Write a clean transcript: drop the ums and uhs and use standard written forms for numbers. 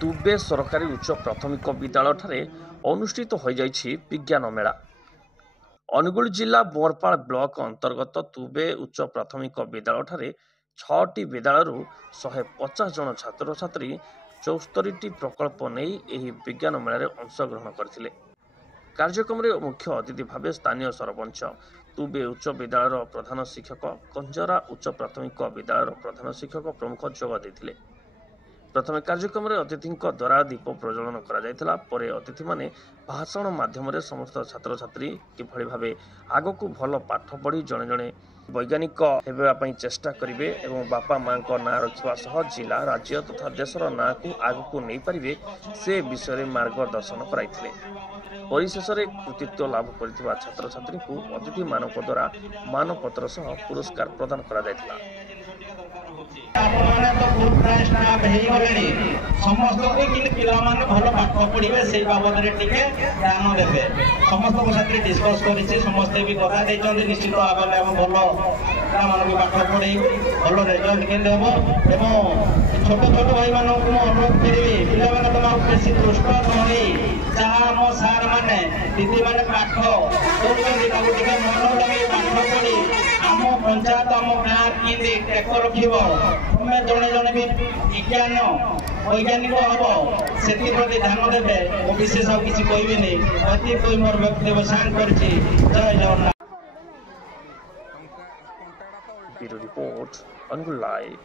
तुबे सरकारी उच्च प्राथमिक विद्यालय अनुष्ठित हो विज्ञान मेला। अनुगुल जिला बोरपाल ब्लॉक अंतर्गत तुबे उच्च प्राथमिक विद्यालय 6टी विद्यालय 150 जन छात्र छात्री 74टी प्रकल्प नहीं विज्ञान मेल अंशग्रहण करते। कार्यक्रम में मुख्य अतिथि भाव स्थानीय सरपंच, तुबे उच्च विद्यालय प्रधान शिक्षक, कंजरा उच्च प्राथमिक विद्यालय प्रधान शिक्षक प्रमुख जोग देते। प्रथम कार्यक्रम में अतिथि द्वारा दीप प्रज्वलन कर अतिथि माने भाषण माध्यम समस्त छात्र छात्री किभली भाव आग को भल पाठ पढ़ी जड़े जड़े वैज्ञानिक होगापी चेष्टा करेंगे और बापा माँ ना रखा सह जिला राज्य तथा देशर ना को आग को नहीं पारे से विषय में मार्गदर्शन कराइथिले। परिशेष कृतित्व लाभ कर छात्र छात्री को अतिथि मान द्वारा मानपत्र सह पुरस्कार प्रदान करा समस्त भल पाठ पढ़े से बाबद ध्यान देवे। समस्त छात्री डिस्कस कर समस्ते भी कथा देते निश्चित भाव में भल पिला पाठ पढ़े भल रेजल्ट केन्द्र हम छोट छोट भाई मानक अनुरोध करी पिला तुम बेसी दुष्ट नही जहाँ आम सार मैंने दीदी मैंने पाठ कर मन लगे पाठ पढ़ी आम पंचायत आम गाँव कि टेक रख तुम्हें जड़े जड़े भी विज्ञान वैज्ञानिक हम से ध्यान देवे। वो विशेष किसी कहबी अति कोई मोर व्यक्ति साइन कर Jai Jagannath. Bureau report Angul live.